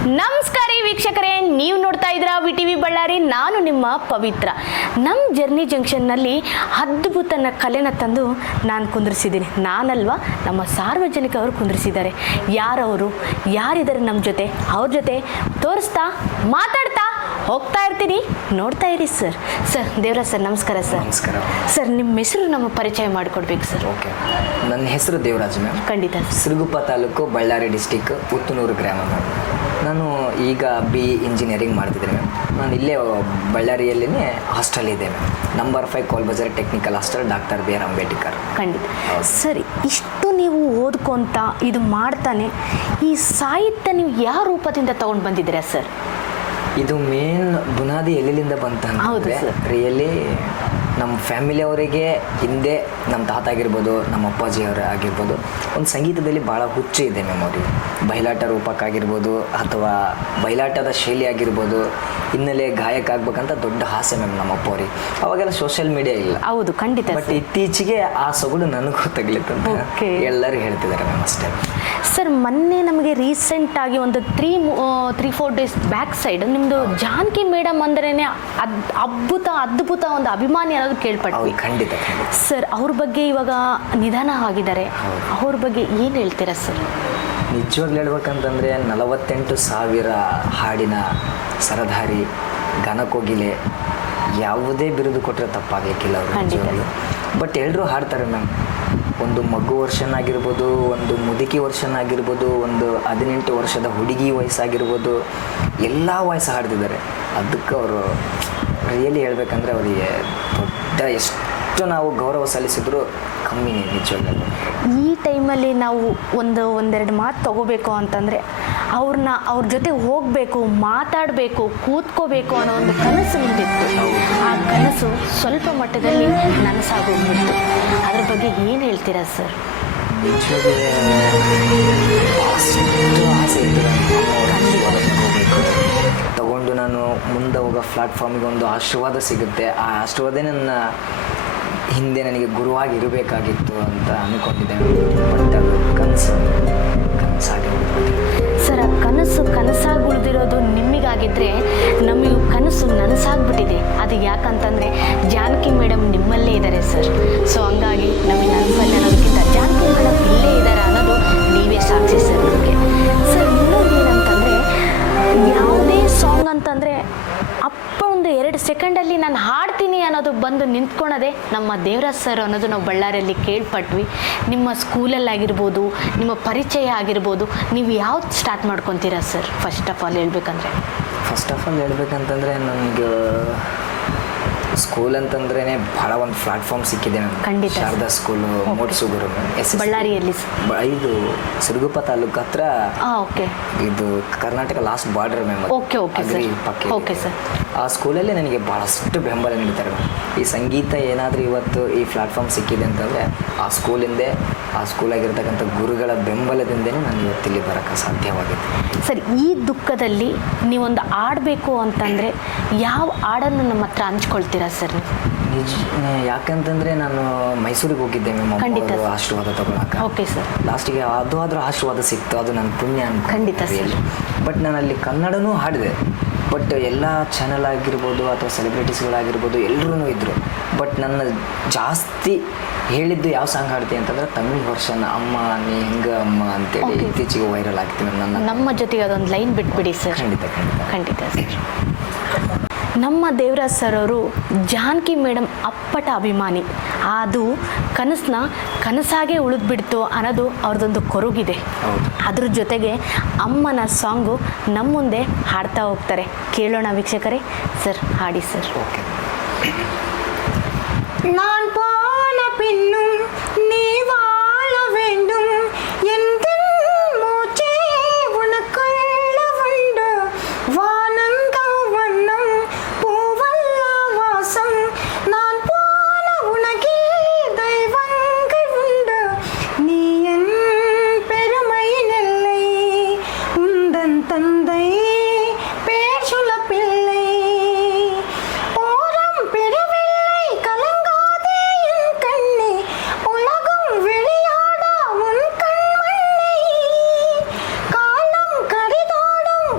ನಮಸ್ಕಾರ ವೀಕ್ಷಕರೇ, ನೀವು ನೋಡ್ತಾ ಇದ್ದೀರಾ ವಿಟಿವಿ ಬಳ್ಳಾರಿ. ನಾನು ನಿಮ್ಮ ಪವಿತ್ರ. ನಮ್ಮ ಜರ್ನಿ ಜಂಕ್ಷನ್ನಲ್ಲಿ ಅದ್ಭುತನ ಕಲೆನ ತಂದು ನಾನು ಕುಂದಿರಿಸಿದ್ದೀನಿ. ನಾನಲ್ವಾ, ನಮ್ಮ ಸಾರ್ವಜನಿಕರು ಕುಂದಿರಿಸಿದ್ದಾರೆ. ಯಾರವರು, ಯಾರಿದ್ದಾರೆ ನಮ್ಮ ಜೊತೆ, ಅವ್ರ ಜೊತೆ ತೋರಿಸ್ತಾ ಮಾತಾಡ್ತಾ ಹೋಗ್ತಾ ಇರ್ತೀನಿ. ನೋಡ್ತಾ ಇರಿ ಸರ್. ದೇವರಾಜ್ ಸರ್ ನಮಸ್ಕಾರ ಸರ್. ನಮಸ್ಕಾರ ಸರ್. ನಿಮ್ಮ ಹೆಸರು ನಮ್ಮ ಪರಿಚಯ ಮಾಡಿಕೊಡ್ಬೇಕು ಸರ್. ಓಕೆ, ನನ್ನ ಹೆಸರು ದೇವರಾಜ್ ಮ್ಯಾಮ್. ಖಂಡಿತ. ಸಿರುಗುಪ್ಪ ತಾಲೂಕು, ಬಳ್ಳಾರಿ ಡಿಸ್ಟಿಕ್, ಪುತ್ತನೂರು ಗ್ರಾಮ ಮ್ಯಾಮ್. ನಾನು ಈಗ BE ಇಂಜಿನಿಯರಿಂಗ್ ಮಾಡ್ತಿದ್ದೀನಿ ಮ್ಯಾಮ್. ನಾನು ಇಲ್ಲೇ ಬಳ್ಳಾರಿಯಲ್ಲೇ ಹಾಸ್ಟೆಲ್ ಇದೆ ಮ್ಯಾಮ್. ನಂಬರ್ 5 ಕೋಲ್ Bazaar technical hostel, doctor BR Ambedkar. ಖಂಡಿತ ಸರಿ. ಇಷ್ಟು ನೀವು ಓದ್ಕೊಂತ ಇದು ಮಾಡ್ತಾನೆ ಈ ಸಾಹಿತ್ಯ ನೀವು ಯಾವ ರೂಪದಿಂದ ತಗೊಂಡು ಬಂದಿದ್ದೀರಾ ಸರ್? ಇದು ಮೇನ್ ಬುನಾದಿ ಎಲ್ಲಿಂದ ಬಂತಂದ್ರೆ ರಿಯಲಿ ನಮ್ಮ ಫ್ಯಾಮಿಲಿಯವರಿಗೆ ಹಿಂದೆ ನಮ್ಮ ತಾತ ಆಗಿರ್ಬೋದು, ನಮ್ಮ ಅಪ್ಪಾಜಿಯವರು ಆಗಿರ್ಬೋದು, ಒಂದು ಸಂಗೀತದಲ್ಲಿ ಭಾಳ ಹುಚ್ಚು ಇದೆ ಮ್ಯಾಮ್ ಅವರಿಗೆ. ಬಯಲಾಟ ರೂಪಕ್ಕಾಗಿರ್ಬೋದು ಅಥವಾ ಬಯಲಾಟದ ಶೈಲಿ ಆಗಿರ್ಬೋದು, ಹಿನ್ನೆಲೆ ಗಾಯಕ ಆಗ್ಬೇಕಂತ ದೊಡ್ಡ ಆಸೆ ಮ್ಯಾಮ್ ನಮ್ಮ ಅಪ್ಪ ಅವ್ರಿಗೆ. ಅವಾಗೆಲ್ಲ ಸೋಷಿಯಲ್ ಮೀಡಿಯಾ ಇಲ್ಲ. ಹೌದು, ಖಂಡಿತ. ಬಟ್ ಇತ್ತೀಚೆಗೆ ಆ ಸೊಗಡು ನನಗೂ ತಗಲಿತ್ತಂತ ಎಲ್ಲರೂ ಹೇಳ್ತಿದ್ದಾರೆ ಮ್ಯಾಮ್. ಅಷ್ಟೇ ಸರ್. ಮೊನ್ನೆ ನಮಗೆ ರೀಸೆಂಟಾಗಿ ಒಂದು 3-4 ಡೇಸ್ ಬ್ಯಾಕ್ ಸೈಡ್ ನಿಮ್ಮದು ಜಾನಕಿ ಮೇಡಮ್ ಅಂದ್ರೇ ಅದ್ಭುತ ಒಂದು ಅಭಿಮಾನಿ ಅನ್ನೋದು ಕೇಳ್ಪಟ್ವಿ. ಖಂಡಿತ ಸರ್. ಅವ್ರ ಬಗ್ಗೆ ಇವಾಗ ನಿಧನ ಆಗಿದ್ದಾರೆ. ಅವ್ರ ಬಗ್ಗೆ ಏನು ಹೇಳ್ತೀರಾ ಸರ್? ನಿಜವಾಗ್ಲೂ ಹೇಳ್ಬೇಕಂತಂದರೆ 48,000 ಹಾಡಿನ ಸರದಾರಿ, ಗಾನಕೋಗಿಲೆ, ಯಾವುದೇ ಬಿರುದು ಕೊಟ್ಟರೆ ತಪ್ಪಾಗಲಿಕ್ಕಿಲ್ಲ ಅವರು. ಬಟ್ ಎಲ್ಲರೂ ಹಾಡ್ತಾರೆ ಮ್ಯಾಮ್. ಒಂದು ಮಗು ವರ್ಷನ್ ಆಗಿರ್ಬೋದು, ಒಂದು ಮುದುಕಿ ವರ್ಷನ್ ಆಗಿರ್ಬೋದು, ಒಂದು 18 ವರ್ಷದ ಹುಡುಗಿ ವಯಸ್ಸಾಗಿರ್ಬೋದು, ಎಲ್ಲ ವಯಸ್ಸು ಹಾಡ್ತಿದ್ದಾರೆ. ಅದಕ್ಕೆ ಅವರು ರಿಯಲಿ ಹೇಳ್ಬೇಕಂದ್ರೆ ಅವರಿಗೆ ದೊಡ್ಡ ಎಷ್ಟು ನಾವು ಗೌರವ ಸಲ್ಲಿಸಿದ್ರು ಕಮ್ಮಿನೇ ನಿಜವಾಗ್ಲೂ. ಈ ಟೈಮಲ್ಲಿ ನಾವು ಒಂದೆರಡು ಮಾತು ತಗೋಬೇಕು ಅಂತಂದರೆ ಅವ್ರ ಜೊತೆ ಹೋಗಬೇಕು, ಮಾತಾಡಬೇಕು, ಕೂತ್ಕೋಬೇಕು ಅನ್ನೋ ಒಂದು ಕನಸು ನಿಂತಿತ್ತು. ಆ ಕನಸು ಸ್ವಲ್ಪ ಮಟ್ಟದಲ್ಲಿ ನನಸಾಗೋಗ್ಬಿಡ್ತು. ಅದ್ರ ಬಗ್ಗೆ ಏನು ಹೇಳ್ತೀರಾ ಸರ್? ನಿಜವಾಗ್ಲೂ ಅಷ್ಟು ಆಸೆ ಇತ್ತು ತಗೊಂಡು ನಾನು ಮುಂದೆ ಹೋಗೋ ಪ್ಲಾಟ್ಫಾರ್ಮಿಗೆ ಒಂದು ಆಶೀರ್ವಾದ ಸಿಗುತ್ತೆ. ಆ ಆಶೀರ್ವಾದ ನನ್ನ ಹಿಂದೆ ನನಗೆ ಗುರುವಾಗಿ ಇರಬೇಕಾಗಿತ್ತು ಅಂತ ಅಂದ್ಕೊಂಡಿದ್ದೇನೆ. ಬಟ್ ಅದು ಕನಸಾಗಿ ಸರ್. ಆ ಕನಸಾಗಿ ಉಳಿದಿರೋದು ನಿಮಗಾಗಿದ್ದರೆ ನಮಗೆ ಕನಸು ನನಸಾಗ್ಬಿಟ್ಟಿದೆ. ಅದು ಯಾಕಂತಂದರೆ ಜಾನಕಿ ಮೇಡಮ್ ನಿಮ್ಮಲ್ಲೇ ಇದ್ದಾರೆ ಸರ್. ಸೊ ಹಂಗಾಗಿ ನಮಗೆ ನನಸಲ್ಲಿ ಅನ್ನೋದಕ್ಕಿಂತ ಜಾನಕಿ ಮೇಡಮ್ ಇಲ್ಲೇ ಇದ್ದಾರೆ ಅನ್ನೋದು ನೀವೇ ಸಾಕ್ಷಿ ಸರ್ ನಮಗೆ. ಸರ್, ಇನ್ನೊಂದು ಏನಂತಂದರೆ ಯಾವುದೇ ಸಾಂಗ್ ಅಂತಂದರೆ ಒಂದು 2 ಸೆಕೆಂಡಲ್ಲಿ ನಾನು ಹಾಡ್ತೀನಿ ಅನ್ನೋದು ಬಂದು ನಿಂತ್ಕೊಳೋದೆ ನಮ್ಮ ದೇವರಾಜ್ ಸರ್ ಅನ್ನೋದು ನಾವು ಬಳ್ಳಾರಿಯಲ್ಲಿ ಕೇಳ್ಪಟ್ವಿ. ನಿಮ್ಮ ಸ್ಕೂಲಲ್ಲಾಗಿರ್ಬೋದು, ನಿಮ್ಮ ಪರಿಚಯ ಆಗಿರ್ಬೋದು, ನೀವು ಯಾವ್ದು ಸ್ಟಾರ್ಟ್ ಮಾಡ್ಕೊತೀರಾ ಸರ್? ಫಸ್ಟ್ ಆಫ್ ಆಲ್ ಹೇಳ್ಬೇಕಂತಂದರೆ ನನಗೆ ಸ್ಕೂಲ್ ಅಂತಂದ್ರೇ ಭಾಳ ಒಂದು ಪ್ಲಾಟ್ಫಾರ್ಮ್ ಸಿಕ್ಕಿದೆ ಮ್ಯಾಮ್. ಖಂಡಿತ. ಶಾರದಾ ಸ್ಕೂಲು, ಮೋಟ್ಸುಗುರು ಮ್ಯಾಮ್, ಬಳ್ಳಾರಿಯಲ್ಲಿ. ಇದು ಸಿರುಗುಪ್ಪ ತಾಲೂಕು ಹತ್ರ. ಓಕೆ. ಇದು Karnataka last border ma'am. Okay sir. ಆ ಸ್ಕೂಲಲ್ಲಿ ನನಗೆ ಭಾಳಷ್ಟು ಬೆಂಬಲ ನೀಡ್ತಾರೆ ಮ್ಯಾಮ್. ಈ ಸಂಗೀತ ಏನಾದರೂ ಇವತ್ತು ಈ ಪ್ಲಾಟ್ಫಾರ್ಮ್ ಸಿಕ್ಕಿದೆ ಅಂತಂದರೆ ಆ ಸ್ಕೂಲಾಗಿರ್ತಕ್ಕಂಥ ಗುರುಗಳ ಬೆಂಬಲದಿಂದನೇ ನಾನು ಇವತ್ತಿಲ್ಲಿ ಬರೋಕ್ಕೆ ಸಾಧ್ಯವಾಗಿದೆ. ಸರ್, ಈ ದುಃಖದಲ್ಲಿ ನೀವೊಂದು ಆಡಬೇಕು ಅಂತಂದರೆ ಯಾವ ಹಾಡನ್ನು ನಮ್ಮ ಹತ್ರ ಹಂಚ್ಕೊಳ್ತೀರಾ ಸರ್? ನಿಜ. ಯಾಕಂತಂದರೆ ನಾನು ಮೈಸೂರಿಗೆ ಹೋಗಿದ್ದೆ ಮ್ಯಾಮ್ ಆಶೀರ್ವಾದ ತಗೊಳಕ್ಕೆ. Okay sir. ಲಾಸ್ಟಿಗೆ ಅದು ಆದರೂ ಆಶೀರ್ವಾದ ಸಿಕ್ತು, ಅದು ನನ್ನ ಪುಣ್ಯ ಅಂತ. ಖಂಡಿತ. ಬಟ್ ನಾನು ಅಲ್ಲಿ ಕನ್ನಡನೂ ಹಾಡಿದೆ. ಬಟ್ ಎಲ್ಲ ಚಾನಲ್ ಆಗಿರ್ಬೋದು ಅಥವಾ ಸೆಲೆಬ್ರಿಟೀಸ್ಗಳಾಗಿರ್ಬೋದು ಎಲ್ಲರೂ ಇದ್ದರು. ಬಟ್ ನನ್ನ ಜಾಸ್ತಿ ಹೇಳಿದ್ದು ಯಾವ ಸಾಂಗ್ ಹಾಡ್ತೀನಿ ಅಂತಂದರೆ ತಮಿಳ್ ವರ್ಷನ್, ಅಮ್ಮ ನೀ ಹೆಂಗೆ ಅಮ್ಮ ಅಂತೇಳಿ ಇತ್ತೀಚೆಗೆ ವೈರಲ್ ಆಗ್ತೀನಿ ನಮ್ಮ ಜೊತೆಗೆ ಅದೊಂದು ಲೈನ್ ಬಿಟ್ಬಿಡಿ ಸರ್. ಖಂಡಿತ ಸರ್. ನಮ್ಮ ದೇವರಾಜ್ ಸರ್ ಅವರು ಜಾನಕಿ ಮೇಡಮ್ ಅಪ್ಪಟ ಅಭಿಮಾನಿ. ಅದು ಕನಸಾಗೆ ಉಳಿದ್ಬಿಡ್ತು ಅನ್ನೋದು ಅವ್ರದ್ದೊಂದು ಕೊರಗಿದೆ. ಅದ್ರ ಜೊತೆಗೆ ಅಮ್ಮನ ಸಾಂಗು ನಮ್ಮ ಮುಂದೆ ಹಾಡ್ತಾ ಹೋಗ್ತಾರೆ. ಕೇಳೋಣ ವೀಕ್ಷಕರೇ. ಸರ್, ಹಾಡಿ ಸರ್. ಓಕೆ. நான் போன பின்னும் நீ வாழ வேண்டும் எந்த மூச்சே உனக்குள்ள உண்டு வானங்கள் வண்ணம் பூவல்ல வாசம் நான் போன உனக்கே தெய்வங்கள் உண்டு நீ என் பெருமையின் எல்லை உந்தன் தந்தை பேர் சொல்ல பிள்ளை ஓரம் பெறவில்லை கலங்காதே என் கண்ணே உலகம் விளையாட உன் கண்மண்ணை காலம் கரிதோடும்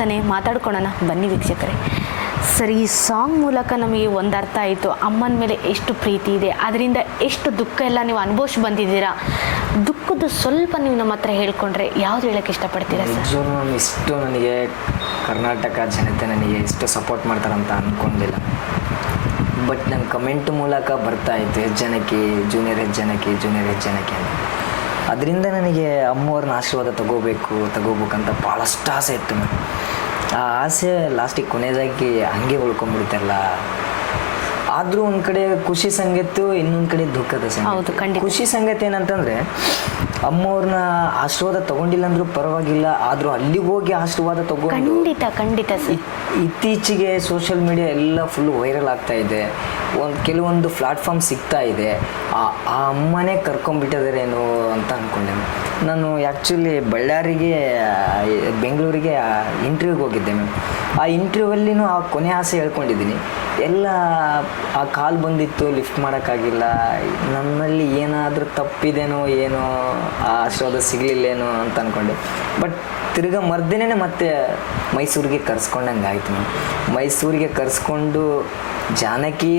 ತಾನೇ ಮಾತಾಡ್ಕೊಳ್ಳೋಣ ಬನ್ನಿ ವೀಕ್ಷಕರೇ. ಸರಿ, ಈ ಸಾಂಗ್ ಮೂಲಕ ನಮಗೆ ಒಂದು ಅರ್ಥ ಆಯಿತು, ಅಮ್ಮನ ಮೇಲೆ ಎಷ್ಟು ಪ್ರೀತಿ ಇದೆ, ಅದರಿಂದ ಎಷ್ಟು ದುಃಖ ಎಲ್ಲ ನೀವು ಅನುಭವಿಸಿ ಬಂದಿದ್ದೀರಾ. ದುಃಖದ್ದು ಸ್ವಲ್ಪ ನೀವು ನಮ್ಮ ಹತ್ರ ಹೇಳ್ಕೊಂಡ್ರೆ ಯಾವ್ದು ಹೇಳಕ್ಕೆ ಇಷ್ಟಪಡ್ತೀರಾ ಸರ್? ನಿಜವೂ ಇಷ್ಟು ನನಗೆ ಕರ್ನಾಟಕ ಜನತೆ ನನಗೆ ಇಷ್ಟು ಸಪೋರ್ಟ್ ಮಾಡ್ತಾರಂತ ಅಂದ್ಕೊಂಡಿಲ್ಲ. ಬಟ್ ನನ್ನ ಕಮೆಂಟ್ ಮೂಲಕ ಬರ್ತಾ ಇತ್ತು ಹೆಜ್ಜನಕ್ಕೆ ಜೂನಿಯರ್ ಹೆಜ್ಜನಕ್ಕೆ ಅಂತ. ಅದರಿಂದ ನನಗೆ ಅಮ್ಮವ್ರನ್ನ ಆಶೀರ್ವಾದ ತಗೋಬೇಕಂತ ಭಾಳಷ್ಟು ಆಸೆ ಇತ್ತು ನನಗೆ. ಆ ಆಸೆ ಲಾಸ್ಟಿಗೆ ಕೊನೆಯದಾಗಿ ಹಂಗೆ ಉಳ್ಕೊಂಡ್ಬಿಡ್ತಾರಲ್ಲ. ಆದರೂ ಒಂದು ಕಡೆ ಖುಷಿ ಸಂಗತಿ, ಇನ್ನೊಂದು ಕಡೆ ದುಃಖದ ಸಂಗತಿ. ಖುಷಿ ಸಂಗತಿ ಏನಂತಂದರೆ ಅಮ್ಮವ್ರನ್ನ ಆಶೀರ್ವಾದ ತಗೊಂಡಿಲ್ಲ ಅಂದ್ರೂ ಪರವಾಗಿಲ್ಲ, ಆದರೂ ಅಲ್ಲಿಗೆ ಹೋಗಿ ಆಶೀರ್ವಾದ ತಗೊಂಡು ಖಂಡಿತ ಇತ್ತೀಚೆಗೆ ಸೋಷಿಯಲ್ ಮೀಡಿಯಾ ಎಲ್ಲ ಫುಲ್ ವೈರಲ್ ಆಗ್ತಾ ಇದೆ. ಕೆಲವೊಂದು ಪ್ಲಾಟ್ಫಾರ್ಮ್ ಸಿಗ್ತಾ ಇದೆ. ಆ ಅಮ್ಮನೇ ಕರ್ಕೊಂಡ್ಬಿಟ್ಟಿದಾರೇನೋ ಅಂತ ಅಂದ್ಕೊಂಡೆ ನಾನು. ಆ್ಯಕ್ಚುಲಿ ಬೆಂಗಳೂರಿಗೆ ಇಂಟರ್ವ್ಯೂಗೆ ಹೋಗಿದ್ದೆ ಮ್ಯಾಮ್. ಆ ಇಂಟರ್ವ್ಯೂವಲ್ಲಿನೂ ಆ ಕೊನೆ ಆಸೆ ಹೇಳ್ಕೊಂಡಿದ್ದೀನಿ. ಎಲ್ಲ ಆ ಕಾಲ್ ಬಂದಿತ್ತು, ಲಿಫ್ಟ್ ಮಾಡೋಕ್ಕಾಗಿಲ್ಲ, ನನ್ನಲ್ಲಿ ಏನಾದರೂ ತಪ್ಪಿದೇನೋ ಏನೋ, ಆ ಆಶೀರ್ವಾದ ಸಿಗಲಿಲ್ಲೇನೋ ಅಂತ ಅಂದ್ಕೊಂಡೆ. ಬಟ್ ತಿರ್ಗಾ ಮರ್ದಿನೇ ಮತ್ತೆ ಮೈಸೂರಿಗೆ ಕರ್ಸ್ಕೊಂಡಂಗೆ ಆಯಿತು ಮ್ಯಾಮ್. ಮೈಸೂರಿಗೆ ಕರ್ಸ್ಕೊಂಡು ಜಾನಕಿ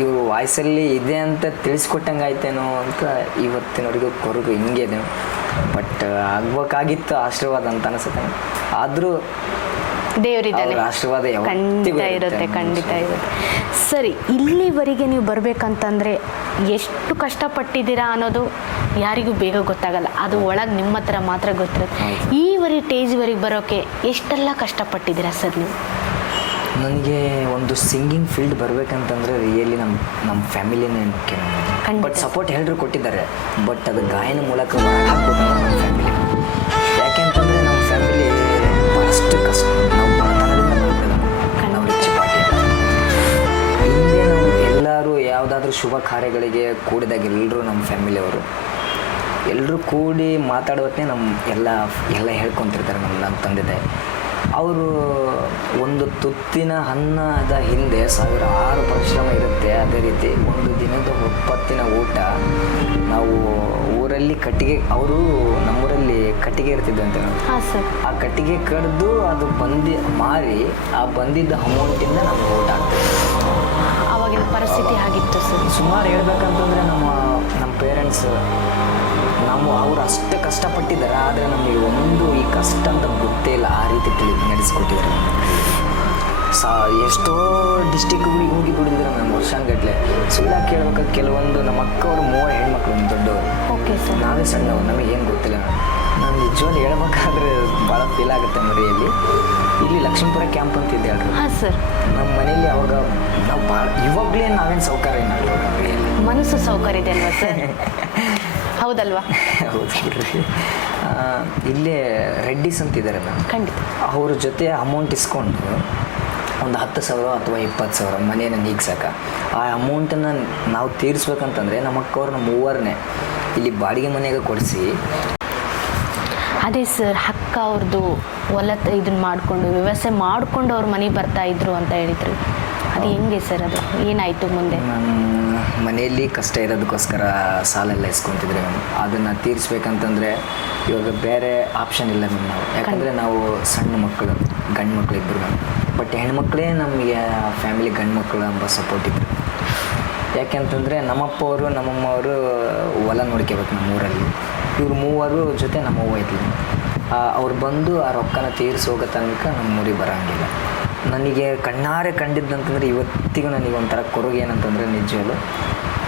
ಇವರು ವಾಯ್ಸಲ್ಲಿ ಇದೆ ಅಂತ ತಿಳಿಸ್ಕೊಟ್ಟಂಗೆ ಆಯ್ತೇನೋ ಅಂತ ಇವತ್ತಿನವರೆಗೂ ಕೊರಗು ಹಿಂಗೆ ಇದೆ. ಬಟ್ ಆಗ್ಬೇಕಾಗಿತ್ತು ಆಶೀರ್ವಾದ ಅಂತ ಅನಿಸುತ್ತೆ. ಆದರೂ ದೇವರಿದ್ದಾನೆ, ಆಶೀರ್ವಾದ ಖಂಡಿತ ಇರುತ್ತೆ. ಸರಿ, ಇಲ್ಲಿವರೆಗೆ ನೀವು ಬರಬೇಕಂತಂದರೆ ಎಷ್ಟು ಕಷ್ಟಪಟ್ಟಿದ್ದೀರಾ ಅನ್ನೋದು ಯಾರಿಗೂ ಬೇಗ ಗೊತ್ತಾಗಲ್ಲ. ಅದು ಒಳಗೆ ನಿಮ್ಮ ಹತ್ರ ಮಾತ್ರ ಗೊತ್ತಿರುತ್ತೆ. ಸ್ಟೇಜ್ವರೆಗೆ ಬರೋಕ್ಕೆ ಎಷ್ಟೆಲ್ಲ ಕಷ್ಟಪಟ್ಟಿದ್ದೀರಾ ಸರ್ ನೀವು? ನನಗೆ ಒಂದು ಸಿಂಗಿಂಗ್ ಫೀಲ್ಡ್ ಬರಬೇಕಂತಂದರೆ ರಿಯಲಿ ನಮ್ಮ ಫ್ಯಾಮಿಲಿನೇ ಮುಖ್ಯ. ಬಟ್ ಸಪೋರ್ಟ್ ಎಲ್ಲರೂ ಕೊಟ್ಟಿದ್ದಾರೆ. ಬಟ್ ಅದು ಗಾಯನ ಮೂಲಕ ಹೊರಗೆ ಹಾಕ್ಬೇಕಂದ್ರೆ ನಮ್ಮ ಫ್ಯಾಮಿಲಿ. ಯಾಕೆಂತಂದರೆ ನಮ್ಮ ಫ್ಯಾಮಿಲಿ ಭಾಳಷ್ಟು ಕಷ್ಟ. ನಾವು ಬಡತನದಿಂದ ನಾವು ರಿಚ್ ಪಾರ್ಟಿ. ಹಿಂದೆ ನಾವು ಎಲ್ಲರೂ ಯಾವುದಾದ್ರೂ ಶುಭ ಕಾರ್ಯಗಳಿಗೆ ಕೂಡಿದಾಗ ಎಲ್ಲರೂ ನಮ್ಮ ಫ್ಯಾಮಿಲಿಯವರು ಎಲ್ಲರೂ ಕೂಡಿ ಮಾತಾಡೋತ್ತೇ ಎಲ್ಲ ಹೇಳ್ಕೊತಿರ್ತಾರೆ ನಮ್ಮ ತಂದೆ ತಾಯಿ. ಅವರು ಒಂದು ತುತ್ತಿನ ಅನ್ನದ ಹಿಂದೆ 1006 ಪರಿಶ್ರಮ ಇರುತ್ತೆ. ಅದೇ ರೀತಿ ಒಂದು ದಿನದ ಹೊತ್ತಿನ ಊಟ. ನಾವು ಊರಲ್ಲಿ ಕಟ್ಟಿಗೆ, ಅವರು ನಮ್ಮೂರಲ್ಲಿ ಕಟ್ಟಿಗೆ ಇರ್ತಿದ್ದಂತೆ. ಆ ಕಟ್ಟಿಗೆ ಕಡ್ದು ಅದು ಮಾರಿ ಆ ಬಂದಿದ್ದ ಅಮೌಂಟಿಂದ ನಮ್ಗೆ ಊಟ ಆಗ್ತದೆ. ಅವಾಗಿನ ಪರಿಸ್ಥಿತಿ ಆಗಿತ್ತು ಸರ್. ಸುಮಾರು ಹೇಳ್ಬೇಕಂತಂದರೆ ನಮ್ಮ ಪೇರೆಂಟ್ಸ್ ಅವ್ರು ಅಷ್ಟೇ ಕಷ್ಟಪಟ್ಟಿದ್ದಾರೆ. ಆದರೆ ನಮಗೆ ಒಂದು ಈ ಕಷ್ಟ ಅಂತ ಗೊತ್ತೇ ಇಲ್ಲ. ಆ ರೀತಿ ನಡೆಸ್ಕೊಟ್ಟಿದ್ದಾರೆ. ಎಷ್ಟೋ ಡಿಸ್ಟಿಕ್ಗಳಿಗೆ ಹೋಗಿ ದುಡಿದಿದ್ದಾರೆ ಮ್ಯಾಮ್ ವರ್ಷಾನ್ಗಟ್ಲೆ. ಸುಳ್ಳಾಗಿ ಕೇಳ್ಬೇಕಾದ್ರೆ ಕೆಲವೊಂದು ನಮ್ಮ ಅಕ್ಕವರು 3 ಹೆಣ್ಮಕ್ಳು, ದೊಡ್ಡವರು. Okay sir. ನಾವೇ ಸಣ್ಣವರು, ನಮಗೇನು ಗೊತ್ತಿಲ್ಲ. ನಾನು ನಿಜವಾಗಿ ಹೇಳ್ಬೇಕಾದ್ರೆ ಭಾಳ ಫೀಲ್ ಆಗುತ್ತೆ ಮರಿಯಲ್ಲಿ. ಇಲ್ಲಿ ಲಕ್ಷ್ಮೀಪುರ ಕ್ಯಾಂಪ್ ಅಂತ ಇದೆ ಅಲ್ರಿ. ಹಾಂ ಸರ್. ನಮ್ಮ ಮನೇಲಿ ಅವಾಗ ನಾವು ಇವಾಗಲೇ ನಾವೇನು ಸೌಕರ್ಯ ಮರಿಯಲ್ಲಿ ಮನಸ್ಸು ಸೌಕರ್ಯ ಇದೆ ಅಲ್ವಾ ಸರ್? ಹೌದಲ್ವಾ? ಹೌದು ಬಿಡ್ರಿ. ಇಲ್ಲೇ ರೆಡ್ಡಿಸ್ ಅಂತಿದ್ದಾರೆ ಮ್ಯಾಮ್. ಖಂಡಿತ. ಅವ್ರ ಜೊತೆ ಅಮೌಂಟ್ ಇಸ್ಕೊಂಡು ಒಂದು 10,000 ಅಥವಾ 20,000 ಮನೇನ ನೀಗ್ಸಕ್ಕೆ. ಆ ಅಮೌಂಟನ್ನು ನಾವು ತೀರಿಸ್ಬೇಕಂತಂದರೆ ನಮ್ಮ ಅಕ್ಕವ್ರನ್ನ ಮೂವರನ್ನೇ ಇಲ್ಲಿ ಬಾಡಿಗೆ ಮನೆಗೆ ಕೊಡಿಸಿ. ಅದೇ ಸರ್, ಅಕ್ಕ ಅವ್ರದ್ದು ಇದನ್ನ ಮಾಡಿಕೊಂಡು ವ್ಯವಸ್ಥೆ ಮಾಡಿಕೊಂಡು ಅವ್ರ ಮನೆಗೆ ಬರ್ತಾಯಿದ್ರು ಅಂತ ಹೇಳಿದ್ರು. ಅದು ಹೆಂಗೆ ಸರ್? ಅದು ಏನಾಯಿತು ಮುಂದೆ? ನಾನು ಮನೆಯಲ್ಲಿ ಕಷ್ಟ ಇರೋದಕ್ಕೋಸ್ಕರ ಸಾಲೆಲ್ಲ ಇಸ್ಕೊತಿದ್ರೆ ಮ್ಯಾಮ್. ಅದನ್ನು ತೀರಿಸ್ಬೇಕಂತಂದರೆ ಇವಾಗ ಬೇರೆ ಆಪ್ಷನ್ ಇಲ್ಲ ಮ್ಯಾಮ್ ನಾವು. ಯಾಕಂದರೆ ನಾವು ಸಣ್ಣ ಮಕ್ಕಳು, ಗಂಡು ಮಕ್ಕಳು ಇಬ್ಬರು ಮ್ಯಾಮ್. ಬಟ್ ಹೆಣ್ಮಕ್ಳೇ ನಮಗೆ ಫ್ಯಾಮಿಲಿ ಗಂಡು ಮಕ್ಕಳು ಎಂಬ ಸಪೋರ್ಟ್ ಇದ್ರು. ಯಾಕೆಂತಂದರೆ ನಮ್ಮಪ್ಪ ಅವರು ನಮ್ಮಮ್ಮವರು ಹೊಲ ನೋಡ್ಕೋಬೇಕು ನಮ್ಮೂರಲ್ಲಿ. ಇವ್ರು ಮೂವರು ಜೊತೆ ನಮ್ಮವ್ವ ಇದ್ಲು. ಅವ್ರು ಬಂದು ಆ ರೊಕ್ಕನ ತೀರಿಸೋಗೋ ತನಕ ನಮ್ಮೂರಿಗೆ ಬರೋಂಗಿಲ್ಲ. ನನಗೆ ಕಣ್ಣಾರೆ ಕಂಡಿದ್ದಂತಂದರೆ ಇವತ್ತಿಗೂ ನನಗೆ ಒಂಥರ ಕೊರಗು ಏನಂತಂದರೆ ನಿಜವಲ್ಲೂ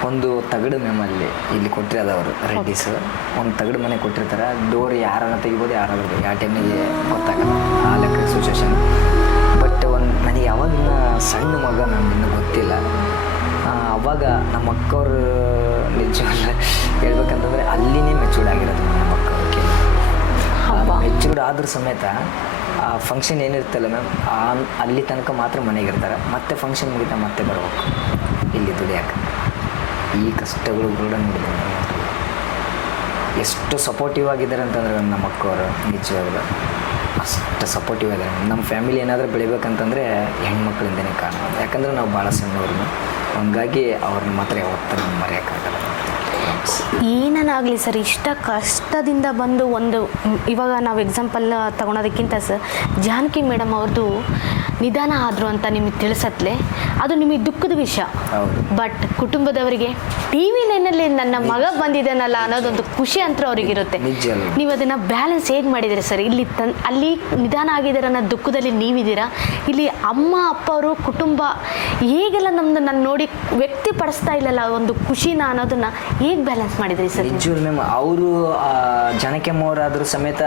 ಒಂದು ತಗಡು ಮೆಮಲ್ಲಿ ಇಲ್ಲಿ ಕೊಟ್ಟಿರೋದವರು ರೆಡ್ಡಿಸು. ಒಂದು ತಗಡು ಮನೆ ಕೊಟ್ಟಿರ್ತಾರೆ. ಡೋರ್ ಯಾರನ್ನ ತೆಗಿಬೋದು, ಯಾರಾದ್ರೂ ಯಾವ ಟೈಮಿಗೆ ಗೊತ್ತಾಗಲ್ಲ, ಆ ಲೆಕ್ಕ ಸಿಚುವೇಶನ್. ಬಟ್ ನನಗೆ ಯಾವಾಗಿನ್ನ ಸಣ್ಣ ಮಗ ನನಗಿನ್ನೂ ಗೊತ್ತಿಲ್ಲ. ಅವಾಗ ನಮ್ಮ ಅಕ್ಕವ್ರು ನಿಜವಲ್ಲ ಹೇಳ್ಬೇಕಂತಂದರೆ ಅಲ್ಲಿನೇ ಮೆಚೂರ್ಡ್ ಆಗಿರೋದು ನಮ್ಮ ಅಕ್ಕವ್ರಿಗೆ. ಮೆಚೂರ್ಡ್ ಆದರೂ ಸಮೇತ ಆ ಫಂಕ್ಷನ್ ಏನಿರ್ತಲ್ಲ ಮ್ಯಾಮ್, ಅಲ್ಲಿ ತನಕ ಮಾತ್ರ ಮನೆಗೆ ಇರ್ತಾರೆ. ಮತ್ತೆ ಫಂಕ್ಷನ್ ಮುಗಿತಾ ಮತ್ತೆ ಬರ್ಬೇಕು ಇಲ್ಲಿ ದುಡಿಯೋಕೆ. ಈ ಕಷ್ಟಗಳು ಕೂಡ ನೋಡಿದ್ದೀನಿ. ಎಷ್ಟು ಸಪೋರ್ಟಿವ್ ಆಗಿದ್ದಾರೆ ಅಂತಂದ್ರೆ ನಮ್ಮ ಅಕ್ಕವರು ನಿಜವಾಗ್ಲೂ ಅಷ್ಟು ಸಪೋರ್ಟಿವ್ ಆಗಿದ್ದಾರೆ. ನಮ್ಮ ಫ್ಯಾಮಿಲಿ ಏನಾದರೂ ಬೆಳಿಬೇಕಂತಂದರೆ ಹೆಣ್ಮಕ್ಳಿಂದನೇ ಕಾರಣ. ಯಾಕಂದರೆ ನಾವು ಭಾಳ ಸಣ್ಣವ್ರನ್ನ, ಹಂಗಾಗಿ ಅವ್ರನ್ನ ಮಾತ್ರ ಯಾವತ್ತೂ ಮರೆಯೋಕ್ಕಾಗಲ್ಲ. ಏನನ್ನಾಗಲಿ ಸರ್, ಇಷ್ಟ ಕಷ್ಟದಿಂದ ಬಂದು ಒಂದು ಇವಾಗ ನಾವು ಎಕ್ಸಾಂಪಲ್ ತಗೊಳೋದಕ್ಕಿಂತ ಸರ್, ಜಾನಕಿ ಮೇಡಮ್ ಅವ್ರದ್ದು ನಿಧಾನ ಆದರು ಅಂತ ನಿಮಗೆ ತಿಳಿಸತ್ಲೆ ಅದು ನಿಮಗೆ ದುಃಖದ ವಿಷಯ. ಬಟ್ ಕುಟುಂಬದವರಿಗೆ ಟಿ ವಿ ನೈನಲ್ಲಿ ನನ್ನ ಮಗ ಬಂದಿದ್ದಾನಲ್ಲ ಅನ್ನೋದೊಂದು ಖುಷಿ ಅಂತ ಅವ್ರಿಗಿರುತ್ತೆ. ನೀವು ಅದನ್ನು ಬ್ಯಾಲೆನ್ಸ್ ಹೇಗೆ ಮಾಡಿದ್ದೀರಿ ಸರ್? ಇಲ್ಲಿ ಅಲ್ಲಿ ನಿಧಾನ ಆಗಿದ್ದಾರೆ ಅನ್ನೋ ದುಃಖದಲ್ಲಿ ನೀವಿದ್ದೀರಾ, ಇಲ್ಲಿ ಅಮ್ಮ ಅಪ್ಪ ಅವರು ಕುಟುಂಬ ಹೇಗೆಲ್ಲ ನಮ್ಮದು ನಾನು ನೋಡಿ ವ್ಯಕ್ತಿಪಡಿಸ್ತಾ ಇಲ್ಲಲ್ಲ ಒಂದು ಖುಷಿನ ಅನ್ನೋದನ್ನ ಹೇಗೆ ಬ್ಯಾಲೆನ್ಸ್ ಮಾಡಿದ್ರಿ ಸರ್? ನಿಜವಾಗ್ಲೂ ಮ್ಯಾಮ್, ಅವರು ಜನಕೆಮ್ಮವರಾದರೂ ಸಮೇತ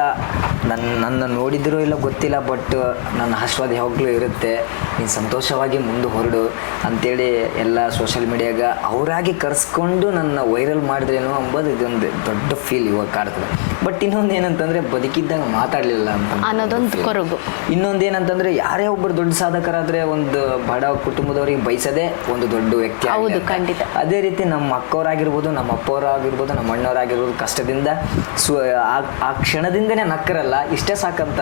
ನನ್ನ ನೋಡಿದ್ರು ಇಲ್ಲ ಗೊತ್ತಿಲ್ಲ, ಬಟ್ ನನ್ನ ಆಶೀರ್ವಾದ ಯಾವಾಗಲೂ ಇರುತ್ತೆ, ನೀನು ಸಂತೋಷವಾಗಿ ಮುಂದೆ ಹೊರಡು ಅಂತೇಳಿ ಎಲ್ಲ ಸೋಷಿಯಲ್ ಮೀಡಿಯಾಗ ಅವರಾಗಿ ಕರೆಸ್ಕೊಂಡು ನನ್ನ ವೈರಲ್ ಮಾಡಿದ್ರೇನೋ ಅಂಬೋದು ಇದೊಂದು ದೊಡ್ಡ ಫೀಲ್ ಇವಾಗ ಕಾಡ್ತದೆ. ಬಟ್ ಇನ್ನೊಂದು ಏನಂತಂದರೆ ಬದುಕಿದ್ದಾಗ ಮಾತಾಡಲಿಲ್ಲ ಅಂತ ಅನ್ನೋದೊಂದು ಕೊರಗು. ಇನ್ನೊಂದು ಏನಂತಂದರೆ ಯಾರೇ ಒಬ್ಬರು ದೊಡ್ಡ ಸಾಧಕರಾದರೆ ಒಂದು ಬಡ ಕುಟುಂಬದವರಿಗೆ ಬಯಸದೆ ಒಂದು ದೊಡ್ಡ ವ್ಯಕ್ತಿ. ಹೌದು, ಖಂಡಿತ. ಅದೇ ರೀತಿ ನಮ್ಮ ಅಕ್ಕವರಾಗಿರ್ಬೋದು, ನಮ್ಮ ಅಪ್ಪವರಾಗಿರ್ಬೋದು, ನಮ್ಮ ಅಣ್ಣವರಾಗಿರ್ಬೋದು, ಕಷ್ಟದಿಂದ ಆ ಕ್ಷಣದಿಂದನೇ ನಕ್ಕರಲ್ಲ, ಇಷ್ಟೇ ಸಾಕಂತ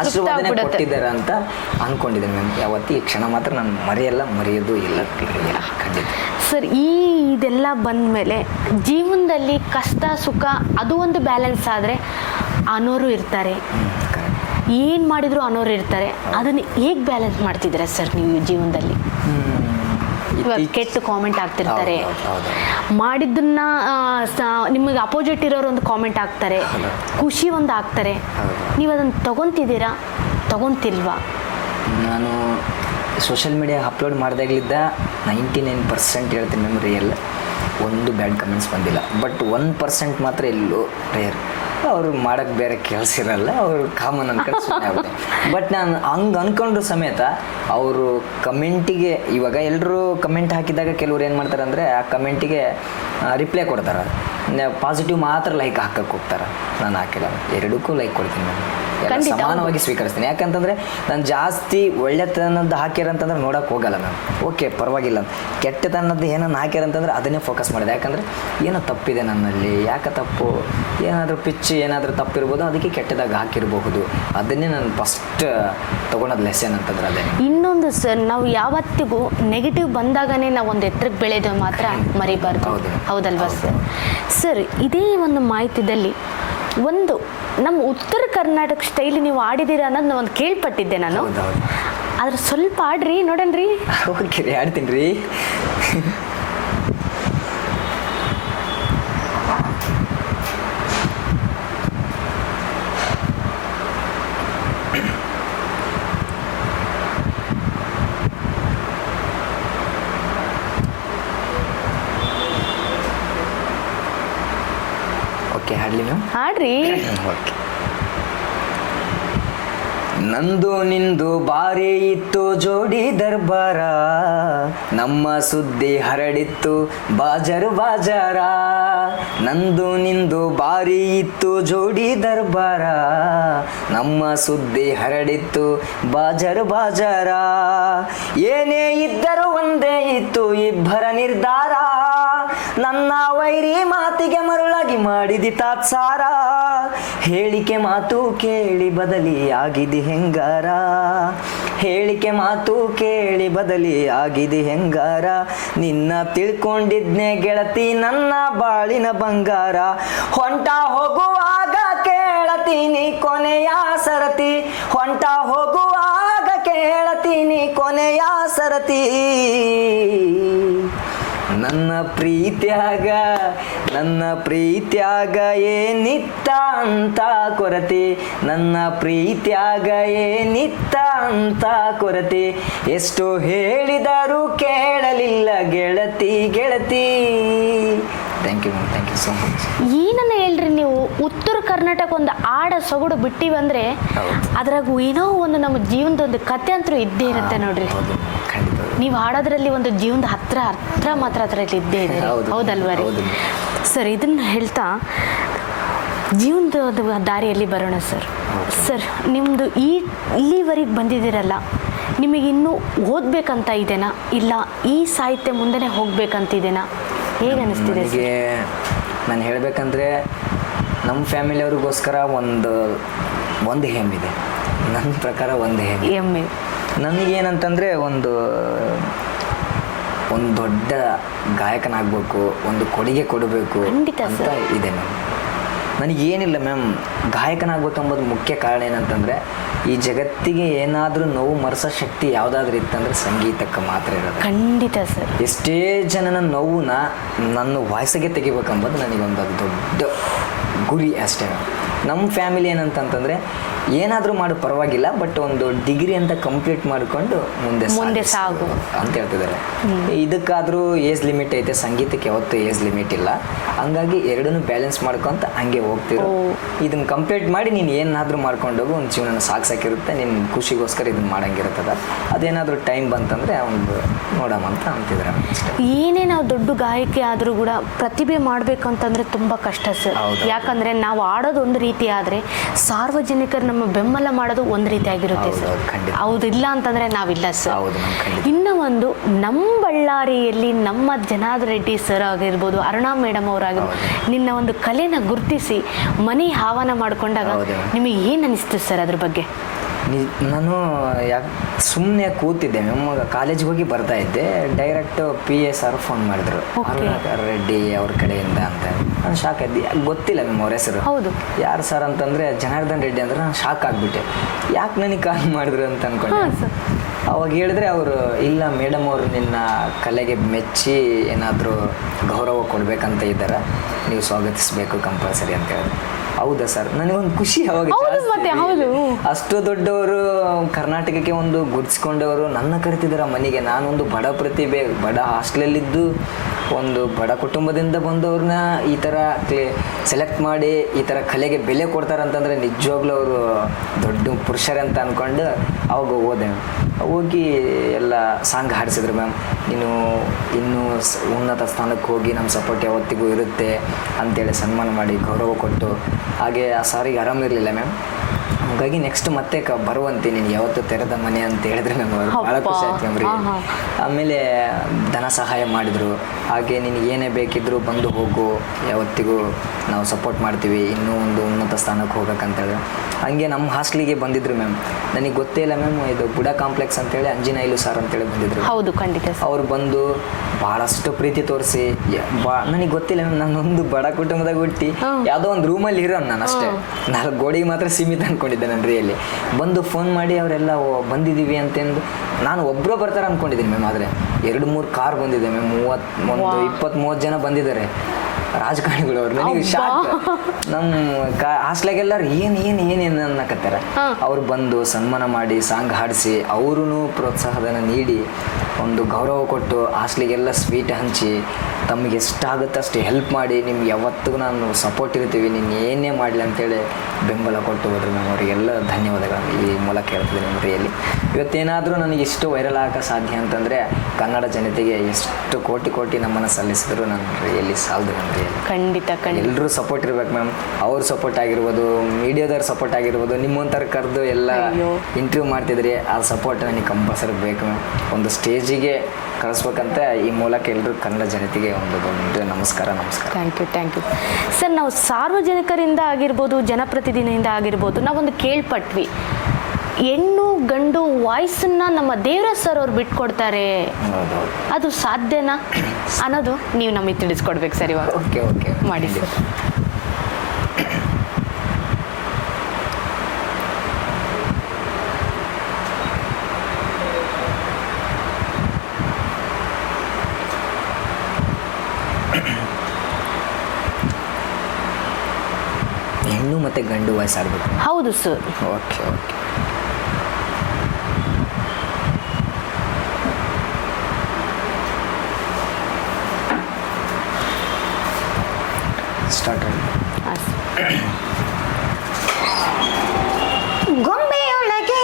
ಆಶೀರ್ವಾದನೆ ಕೊಟ್ಟಿದ್ದಾರೆ ಅಂತ ಅನ್ಕೊಂಡಿದ್ದೇನೆ ಮ್ಯಾಮ್. ಯಾವತ್ತಿ ಈ ಕ್ಷಣ ಮಾತ್ರ ನಾನು ಮರೆಯೋದು ಇಲ್ಲ ಖಂಡಿತ ಸರ್. ಇದೆಲ್ಲ ಬಂದ ಮೇಲೆ ಜೀವನದಲ್ಲಿ ಕಷ್ಟ ಸುಖ ಅದು ಒಂದು ಬ್ಯಾಲೆನ್ಸ್ ಆದರೆ ಅನ್ನೋರು ಇರ್ತಾರೆ, ಏನು ಮಾಡಿದ್ರು ಅನ್ನೋರು ಇರ್ತಾರೆ. ಅದನ್ನು ಹೇಗೆ ಬ್ಯಾಲೆನ್ಸ್ ಮಾಡ್ತಿದ್ದೀರಾ ಸರ್ ನೀವು ಜೀವನದಲ್ಲಿ? ಇವಾಗ ಕೆಟ್ಟ ಕಾಮೆಂಟ್ ಆಗ್ತಿರ್ತಾರೆ, ಮಾಡಿದ್ದನ್ನ ನಿಮಗೆ ಅಪೋಸಿಟ್ ಇರೋರು ಒಂದು ಕಾಮೆಂಟ್ ಆಗ್ತಾರೆ, ಖುಷಿ ಒಂದು ಆಗ್ತಾರೆ. ನೀವು ಅದನ್ನು ತಗೊತಿದ್ದೀರಾ, ತಗೊತಿಲ್ವಾ? ನಾನು ಸೋಷಿಯಲ್ ಮೀಡಿಯಾ ಅಪ್ಲೋಡ್ ಮಾಡಿದಾಗಲಿದ್ದ 99% ಹೇಳ್ತೀನಿ ಮ್ಯಾಮ್, ರಿಯಲ್ ಒಂದು ಬ್ಯಾಡ್ ಕಮೆಂಟ್ಸ್ ಬಂದಿಲ್ಲ. ಬಟ್ 1% ಮಾತ್ರ ಎಲ್ಲೋ ರೇರ್. ಅವ್ರು ಮಾಡೋಕ್ಕೆ ಬೇರೆ ಕೆಲಸ ಇರಲ್ಲ, ಅವರು ಕಾಮನ್ ಅನ್ಕೊಂಡು ಸುಮ್ಮನೆ ಆಗುತ್ತೆ. ಬಟ್ ನಾನು ಹಂಗೆ ಅಂದ್ಕೊಂಡ್ರು ಸಮೇತ ಅವರು ಕಮೆಂಟಿಗೆ, ಇವಾಗ ಎಲ್ಲರೂ ಕಮೆಂಟ್ ಹಾಕಿದಾಗ ಕೆಲವ್ರು ಏನು ಮಾಡ್ತಾರೆ ಅಂದರೆ ಆ ಕಮೆಂಟಿಗೆ ರಿಪ್ಲೈ ಕೊಡ್ತಾರೆ, ಪಾಸಿಟಿವ್ ಮಾತ್ರ ಲೈಕ್ ಹಾಕಕ್ಕೆ ಹೋಗ್ತಾರೆ. ನಾನು ಹಾಕಿಲ್ಲ, ಎರಡಕ್ಕೂ ಲೈಕ್ ಕೊಡ್ತೀನಿ ನಾನು, ಸಮಾನವಾಗಿ ಸ್ವೀಕರಿಸ್ತೀನಿ. ಯಾಕಂತಂದರೆ ನಾನು ಜಾಸ್ತಿ ಒಳ್ಳೆತನದ್ದು ಹಾಕ್ಯಾರಂತಂದ್ರೆ ನೋಡೋಕೆ ಹೋಗಲ್ಲ ಮ್ಯಾಮ್, ಓಕೆ ಪರವಾಗಿಲ್ಲ. ಕೆಟ್ಟತನದ್ದು ಏನನ್ನು ಹಾಕ್ಯಾರಂತಂದ್ರೆ ಅದನ್ನೇ ಫೋಕಸ್ ಮಾಡಿದೆ. ಯಾಕಂದರೆ ಏನೋ ತಪ್ಪಿದೆ ನನ್ನಲ್ಲಿ, ಯಾಕೆ ತಪ್ಪು, ಏನಾದರೂ ಪಿಚ್ಚು ಏನಾದರೂ ತಪ್ಪಿರ್ಬೋದು, ಅದಕ್ಕೆ ಕೆಟ್ಟದಾಗ ಹಾಕಿರಬಹುದು. ಅದನ್ನೇ ನಾನು ಫಸ್ಟ್ ತೊಗೊಳೋದು ಲೆಸನ್ ಅಂತಂದ್ರೆ ಅದೇ. ಇನ್ನೊಂದು ಸರ್, ನಾವು ಯಾವತ್ತಿಗೂ ನೆಗೆಟಿವ್ ಬಂದಾಗನೇ ನಾವು ಒಂದು ಎತ್ತರಕ್ಕೆ ಬೆಳೆದು ಮಾತ್ರ ಮರಿಬಾರ್ದು, ಹೌದಲ್ವಾ ಸರ್? ಸರ್, ಇದೇ ಒಂದು ಮಾಹಿತಿಯಲ್ಲಿ ಒಂದು ನಮ್ಮ ಉತ್ತರ ಕರ್ನಾಟಕ ಸ್ಟೈಲ್ ನೀವು ಆಡಿದ್ದೀರಾ ಅನ್ನೋದು ನಾನು ಒಂದು ಕೇಳ್ಪಟ್ಟಿದ್ದೆ ನಾನು. ಆದ್ರೆ ಸ್ವಲ್ಪ ಆಡ್ರಿ ನೋಡಣ್ರಿ. ಓಕೆ ರೀ, ಆಡ್ತೀನಿ ರೀ. ಓಕೆ, ಹಾಡಲಿ ಮ್ಯಾಮ್? ಹಾಡ್ರಿ. ಓಕೆ. ನಂದು ನಿಂದು ಬಾರಿ ಇತ್ತು ಜೋಡಿ ದರ್ಬಾರ, ನಮ್ಮ ಸುದ್ದಿ ಹರಡಿತ್ತು ಬಾಜರು ಬಾಜಾರ. ನಂದು ನಿಂದು ಬಾರಿ ಇತ್ತು ಜೋಡಿ ದರ್ಬಾರ, ನಮ್ಮ ಸುದ್ದಿ ಹರಡಿತ್ತು ಬಾಜರು ಬಾಜಾರ. ಏನೇ ಇದ್ದರೂ ಒಂದೇ ಇತ್ತು ಇಬ್ಬರ ನಿರ್ಧಾರ, ನನ್ನ ವೈರಿ ಮಾತಿಗೆ ಮರುಳಾಗಿ ಮಾಡಿದಿ ತಾತ್ಸಾರ. ಹೇಳಿಕೆ ಮಾತು ಕೇಳಿ ಬದಲಿ ಆಗಿದೆ ಹೆಂಗಾರ, ಹೇಳಿಕೆ ಮಾತು ಕೇಳಿ ಬದಲಿ ಆಗಿದೆ ಹೆಂಗಾರ. ನಿನ್ನ ತಿಳ್ಕೊಂಡಿದ್ನೆ ಗೆಳತಿ ನನ್ನ ಬಾಳಿನ ಬಂಗಾರ, ಹೊಂಟ ಹೋಗುವಾಗ ಕೇಳತೀನಿ ಕೊನೆಯ ಸರತಿ, ಹೊಂಟ ಹೋಗುವಾಗ ಕೇಳತೀನಿ ಕೊನೆಯ ಸರತಿ. ನನ್ನ ಪ್ರೀತ್ಯಾಗ ಏನಿತ್ತ ಅಂತ ಕೊರತೆ, ನನ್ನ ಪ್ರೀತ್ಯಾಗ ಏನಿತ್ತ ಅಂತ ಕೊರತೆ. ಎಷ್ಟು ಹೇಳಿದರೂ ಕೇಳಲಿಲ್ಲ ಗೆಳತಿ ಗೆಳತಿ. Thank you ma'am, thank you so much. ಏನನ್ನ ಹೇಳ್ರಿ ನೀವು, ಉತ್ತರ ಕರ್ನಾಟಕ ಒಂದು ಆಡ ಸೊಗಡು ಬಿಟ್ಟಿವಂದ್ರೆ ಅದ್ರಾಗ ಏನೋ ಒಂದು ನಮ್ಮ ಜೀವನದ ಒಂದು ಕತೆ ಅಂತೂ ಇದ್ದೇ ಇರುತ್ತೆ ನೋಡ್ರಿ. ನೀವು ಹಾಡೋದ್ರಲ್ಲಿ ಒಂದು ಜೀವನದ ಹತ್ರ ಮಾತ್ರ ಅದರಲ್ಲಿ ಇದ್ದೇ ಇದೆ, ಹೌದಲ್ವಾ ರೀ ಸರ್? ಇದನ್ನ ಹೇಳ್ತಾ ಜೀವನದ ದಾರಿಯಲ್ಲಿ ಬರೋಣ ಸರ್. ಸರ್, ನಿಮ್ಮದು ಇಲ್ಲಿವರೆಗೆ ಬಂದಿದ್ದೀರಲ್ಲ, ನಿಮಗೆ ಇನ್ನೂ ಓದಬೇಕಂತ ಇದೆನಾ, ಇಲ್ಲ ಈ ಸಾಹಿತ್ಯ ಮುಂದೆನೇ ಹೋಗ್ಬೇಕಂತಿದೆನಾ, ಹೇಗೆ ಅನಿಸ್ತಿದೆ? ನನಗೆ ನಾನು ಹೇಳಬೇಕಂದ್ರೆ ನಮ್ಮ ಫ್ಯಾಮಿಲಿಯವ್ರಿಗೋಸ್ಕರ ಒಂದು ಹೆಮ್ಮಿದೆ. ನನ್ನ ಪ್ರಕಾರ ಒಂದು ಹೆಮ್ಮೆ. ನನಗೇನಂತಂದರೆ ಒಂದು ದೊಡ್ಡ ಗಾಯಕನಾಗಬೇಕು, ಒಂದು ಕೊಡುಗೆ ಕೊಡಬೇಕು ಖಂಡಿತ ಅಂತ ಇದೆ ಮ್ಯಾಮ್. ನನಗೇನಿಲ್ಲ ಮ್ಯಾಮ್, ಗಾಯಕನಾಗಬೇಕೆಂಬುದು ಮುಖ್ಯ ಕಾರಣ ಏನಂತಂದರೆ ಈ ಜಗತ್ತಿಗೆ ಏನಾದರೂ ನೋವು ಮರೆಸೋ ಶಕ್ತಿ ಯಾವುದಾದ್ರೂ ಇತ್ತಂದರೆ ಸಂಗೀತಕ್ಕೆ ಮಾತ್ರ ಇರೋದು. ಖಂಡಿತ ಸರ್. ಎಷ್ಟೇ ಜನನ ನೋವನ್ನ ನನ್ನ ವಾಯ್ಸಿಗೆ ತೆಗಿಬೇಕೆಂಬುದು ನನಗೊಂದು ಅದು ದೊಡ್ಡ ಗುರಿ ಅಷ್ಟೇ. ನಮ್ಮ ಫ್ಯಾಮಿಲಿ ಏನಂತಂತಂದರೆ ಏನಾದರೂ ಮಾಡು ಪರವಾಗಿಲ್ಲ, ಬಟ್ ಒಂದು ಡಿಗ್ರಿ ಅಂತ ಕಂಪ್ಲೀಟ್ ಮಾಡಿಕೊಂಡು ಮುಂದೆ ಸಾಗು ಅಂತ ಹೇಳ್ತಿದ್ದಾರೆ. ಇದಕ್ಕಾದರೂ ಏಜ್ ಲಿಮಿಟ್ ಐತೆ, ಸಂಗೀತಕ್ಕೆ ಯಾವತ್ತೂ ಏಜ್ ಲಿಮಿಟ್ ಇಲ್ಲ. ಹಂಗಾಗಿ ಎರಡನ್ನೂ ಬ್ಯಾಲೆನ್ಸ್ ಮಾಡ್ಕೊತ ಹಂಗೆ ಹೋಗ್ತಿರೋ. ಇದನ್ನು ಕಂಪ್ಲೀಟ್ ಮಾಡಿ ನೀನು ಏನಾದರೂ ಮಾಡ್ಕೊಂಡೋಗು, ಒಂದು ಜೀವನ ಸಾಕ್ಸಾಕಿರುತ್ತೆ, ನಿನ್ನ ಖುಷಿಗೋಸ್ಕರ ಇದನ್ನು ಮಾಡಂಗಿರುತ್ತದ. ಅದೇನಾದರೂ ಟೈಮ್ ಬಂತಂದರೆ ಒಂದು ನೋಡಮ್ಮ ಅಂತ ಅಂತಿದ್ದಾರೆ ಅಷ್ಟೇ. ಏನೇ ನಾವು ದೊಡ್ಡ ಗಾಯಕಿ ಆದರೂ ಕೂಡ ಪ್ರತಿಭೆ ಮಾಡಬೇಕಂತಂದ್ರೆ ತುಂಬ ಕಷ್ಟ ಸರ್. ಯಾಕಂದರೆ ನಾವು ಆಡೋದು ಒಂದು ರೀತಿ ಆದರೆ ಸಾರ್ವಜನಿಕರು ನಮ್ಮ ಬೆಂಬಲ ಮಾಡೋದು ಒಂದು ರೀತಿ ಆಗಿರುತ್ತೆ ಸರ್. ಹೌದಿಲ್ಲ ಅಂತಂದರೆ ನಾವಿಲ್ಲ ಸರ್. ಇನ್ನು ಒಂದು ನಮ್ಮ ಬಳ್ಳಾರಿಯಲ್ಲಿ ನಮ್ಮ ಜನಾರ್ದನ್ ರೆಡ್ಡಿ ಸರ್ ಆಗಿರ್ಬೋದು, ಅರುಣಾ ಮೇಡಮ್ ಅವರಾಗಿರ್ಬೋದು, ನಿನ್ನ ಒಂದು ಕಲೆನ ಗುರುತಿಸಿ ಮನೆ ಆಹ್ವಾನ ಮಾಡಿಕೊಂಡಾಗ ನಿಮಗೆ ಏನು ಅನಿಸ್ತು ಸರ್ ಅದ್ರ ಬಗ್ಗೆ? ನಾನು ಸುಮ್ಮನೆ ಕೂತಿದ್ದೆ ಮ್ಯಾಮ್, ಕಾಲೇಜಿಗೆ ಹೋಗಿ ಬರ್ತಾ ಇದ್ದೆ. ಡೈರೆಕ್ಟ್ PA ಸರ್ ಫೋನ್ ಮಾಡಿದ್ರು, ಅರುಣಾಕರ್ ರೆಡ್ಡಿ ಅವ್ರ ಕಡೆಯಿಂದ ಅಂತ. ನಾನು ಶಾಕ್ ಆದ್ದೆ, ಗೊತ್ತಿಲ್ಲ ಮ್ಯಾಮ್ ಅವ್ರ ಹೆಸರು. ಯಾರು ಸರ್ ಅಂತಂದರೆ ಜನಾರ್ದನ್ ರೆಡ್ಡಿ ಅಂದ್ರೆ ನಾನು ಶಾಕ್ ಆಗಿಬಿಟ್ಟೆ. ಯಾಕೆ ನನಗೆ ಕಾಲ್ ಮಾಡಿದ್ರು ಅಂತ ಅಂದ್ಕೊಂಡೆ. ಅವಾಗ ಹೇಳಿದ್ರೆ ಅವರು, ಇಲ್ಲ ಮೇಡಮ್ ಅವರು ನಿನ್ನ ಕಲೆಗೆ ಮೆಚ್ಚಿ ಏನಾದರೂ ಗೌರವ ಕೊಡಬೇಕಂತ ಇದ್ದಾರೆ, ನೀವು ಸ್ವಾಗತಿಸಬೇಕು ಕಂಪಲ್ಸರಿ ಅಂತ ಹೇಳಿದ್ರು. ಹೌದಾ ಸರ್, ನನಗೊಂದು ಖುಷಿ ಅವಾಗ. ಅಷ್ಟು ದೊಡ್ಡವರು ಕರ್ನಾಟಕಕ್ಕೆ ಒಂದು ಗುರ್ತಿಸ್ಕೊಂಡವರು ನನ್ನ ಕರಿತಿದ್ದಾರೆ ಮನೆಗೆ. ನಾನೊಂದು ಬಡ ಪ್ರತಿಭೆ, ಬಡ ಹಾಸ್ಟೆಲಲ್ಲಿದ್ದು ಒಂದು ಬಡ ಕುಟುಂಬದಿಂದ ಬಂದವ್ರನ್ನ ಈ ಥರ ಸೆಲೆಕ್ಟ್ ಮಾಡಿ ಈ ಥರ ಕಲೆಗೆ ಬೆಲೆ ಕೊಡ್ತಾರಂತಂದರೆ ನಿಜವಾಗ್ಲೂ ಅವರು ದೊಡ್ಡ ಪುರುಷರೇ ಅಂತ ಅಂದ್ಕೊಂಡು ಅವಾಗ ಹೋದೆ. ಹೋಗಿ ಎಲ್ಲ ಸಾಂಗ್ ಹಾಡಿಸಿದ್ರು. ಮ್ಯಾಮ್ ನೀನು ಇನ್ನೂ ಉನ್ನತ ಸ್ಥಾನಕ್ಕೆ ಹೋಗಿ ನಮ್ಮ ಸಪೋರ್ಟ್ ಯಾವತ್ತಿಗೂ ಇರುತ್ತೆ ಅಂತೇಳಿ ಸನ್ಮಾನ ಮಾಡಿ ಗೌರವ ಕೊಟ್ಟು. ಹಾಗೆ ಆ ಸಾರಿಗೆ ಆರಾಮಿರಲಿಲ್ಲ ಮ್ಯಾಮ್, ಹಾಗಾಗಿ ನೆಕ್ಸ್ಟ್ ಮತ್ತೆ ಬರುವಂತೆ ನೀನು ಯಾವತ್ತು ತೆರೆದ ಮನೆ ಅಂತ ಹೇಳಿದ್ರೆ ನಮ್ಗೆ ಭಾಳ ಖುಷಿ ಆಯ್ತು ಮ್ಯಾಮ್ರಿ. ಆಮೇಲೆ ಧನ ಸಹಾಯ ಮಾಡಿದರು. ಹಾಗೆ ನಿನಗೆ ಏನೇ ಬೇಕಿದ್ದರೂ ಬಂದು ಹೋಗು, ಯಾವತ್ತಿಗೂ ನಾವು ಸಪೋರ್ಟ್ ಮಾಡ್ತೀವಿ, ಇನ್ನೂ ಒಂದು ಉನ್ನತ ಸ್ಥಾನಕ್ಕೆ ಹೋಗ್ಬೇಕಂತೇಳಿ. ಹಾಗೆ ನಮ್ಮ ಹಾಸ್ಟ್ಲಿಗೆ ಬಂದಿದ್ರು ಮ್ಯಾಮ್. ನನಗೆ ಗೊತ್ತೇ ಇಲ್ಲ ಮ್ಯಾಮ್, ಇದು ಬುಡ ಕಾಂಪ್ಲೆಕ್ಸ್ ಅಂತೇಳಿ ಅಂಜನಾಯ್ಲು ಸರ್ ಅಂತೇಳಿ ಬಂದಿದ್ರು. ಹೌದು, ಖಂಡಿತ. ಅವ್ರು ಬಂದು ಭಾಳಷ್ಟು ಪ್ರೀತಿ ತೋರಿಸಿ, ನನಗೆ ಗೊತ್ತಿಲ್ಲ ಮ್ಯಾಮ್, ನಾನೊಂದು ಬಡ ಕುಟುಂಬದಾಗ ಹುಟ್ಟಿ ಯಾವುದೋ ಒಂದು ರೂಮಲ್ಲಿ ಇರೋನು ನಾನು ಅಷ್ಟೇ. 4 ಗೋಡೆಗೆ ಮಾತ್ರ ಸೀಮಿತ ಅಂದ್ಕೊಂಡಿದ್ದೆ ನಾನು ರಿಯಲ್ಲಿ. ಬಂದು ಫೋನ್ ಮಾಡಿ ಅವರೆಲ್ಲ ಬಂದಿದ್ದೀವಿ ಅಂತಂದು, ನಾನು ಒಬ್ಬರು ಬರ್ತಾರೆ ಅಂದ್ಕೊಂಡಿದ್ದೀನಿ ಮ್ಯಾಮ್. ಆದರೆ 2-3 ಕಾರ್ ಬಂದಿದೆ ಮ್ಯಾಮ್. 20-30 ಜನ ಬಂದಿದ್ದಾರೆ ರಾಜಕಾರಣಿಗಳು. ಅವ್ರು ನನಗೆ ಶಾಕ್. ನಮ್ಮ ಹಾಸ್ಟ್ಲಾಗೆಲ್ಲರೂ ಏನು ಅನ್ನಕತ್ತಾರ. ಅವ್ರು ಬಂದು ಸನ್ಮಾನ ಮಾಡಿ ಸಾಂಗ್ ಹಾಡಿಸಿ, ಅವ್ರೂ ಪ್ರೋತ್ಸಾಹಧನ ನೀಡಿ ಒಂದು ಗೌರವ ಕೊಟ್ಟು ಹಾಸ್ಟ್ಲಿಗೆಲ್ಲ ಸ್ವೀಟ್ ಹಂಚಿ ತಮಗೆ ಎಷ್ಟಾಗುತ್ತೆ ಅಷ್ಟು ಹೆಲ್ಪ್ ಮಾಡಿ, ನಿಮ್ಗೆ ಯಾವತ್ತಿಗೂ ನಾನು ಸಪೋರ್ಟ್ ಇರ್ತೀವಿ, ನೀನು ಏನೇ ಮಾಡಲಿ ಅಂತೇಳಿ ಬೆಂಬಲ ಕೊಟ್ಟು ಹೋದ್ರು ಮ್ಯಾಮ್. ಅವರಿಗೆಲ್ಲ ಧನ್ಯವಾದಗಳನ್ನು ಈ ಮೂಲಕ ಹೇಳ್ತಿದ್ದೀನಿ ನಮ್ಮ ರಿಯಲ್ಲಿ. ಇವತ್ತೇನಾದರೂ ನನಗೆ ಇಷ್ಟು ವೈರಲ್ ಆಗೋ ಸಾಧ್ಯ ಅಂತಂದರೆ ಕನ್ನಡ ಜನತೆಗೆ ಎಷ್ಟು ಕೋಟಿ ನಮ್ಮನ್ನು ಸಲ್ಲಿಸಿದ್ರು ನನ್ನ ರಿಯಲ್ಲಿ ಸಾಲದು. ನಮ್ಮ ರಿಯಲ್ಲಿ ಖಂಡಿತ ಎಲ್ಲರೂ ಸಪೋರ್ಟ್ ಇರ್ಬೇಕು ಮ್ಯಾಮ್. ಅವ್ರ ಸಪೋರ್ಟ್ ಆಗಿರ್ಬೋದು, ಮೀಡಿಯಾದವ್ರ ಸಪೋರ್ಟ್ ಆಗಿರ್ಬೋದು, ನಿಮ್ಮಂಥವ್ರು ಕರೆದು ಎಲ್ಲ ಇಂಟರ್ವ್ಯೂ ಮಾಡ್ತಿದ್ರಿ, ಆ ಸಪೋರ್ಟ್ ನನಗೆ ಕಂಪಲ್ಸರಿ ಬೇಕು ಮ್ಯಾಮ್. ಒಂದು ಸ್ಟೇಜಿಗೆ ಕಳಿಸ್ಬೇಕಂತ ಈ ಮೂಲಕ ಎಲ್ಲರೂ ಕನ್ನಡ ಜನತೆಗೆ ಒಂದು ದೊಡ್ಡ ನಮಸ್ಕಾರ. Thank you sir. ನಾವು ಸಾರ್ವಜನಿಕರಿಂದ ಆಗಿರ್ಬೋದು, ಜನಪ್ರತಿನಿಧಿಯಿಂದ ಆಗಿರ್ಬೋದು, ನಾವೊಂದು ಕೇಳ್ಪಟ್ವಿ, ಹೆಣ್ಣು ಗಂಡು ವಾಯ್ಸನ್ನ ನಮ್ಮ ದೇವರಾಜ್ ಸರ್ ಅವ್ರು ಬಿಟ್ಕೊಡ್ತಾರೆ, ಅದು ಸಾಧ್ಯನಾ ಅನ್ನೋದು ನೀವು ನಮಗೆ ತಿಳಿಸ್ಕೊಡ್ಬೇಕು ಸರ್ ಇವಾಗ. ಓಕೆ ಮಾಡಿ ಸರ್. ಹೆಣ್ಣು ಮತ್ತು ಗಂಡು ವಾಯ್ಸ್ ಆಡ್ಬೇಕು? ಹೌದು ಸರ್. Okay start. ಗೊಂಬೆಯೊಳಗೆ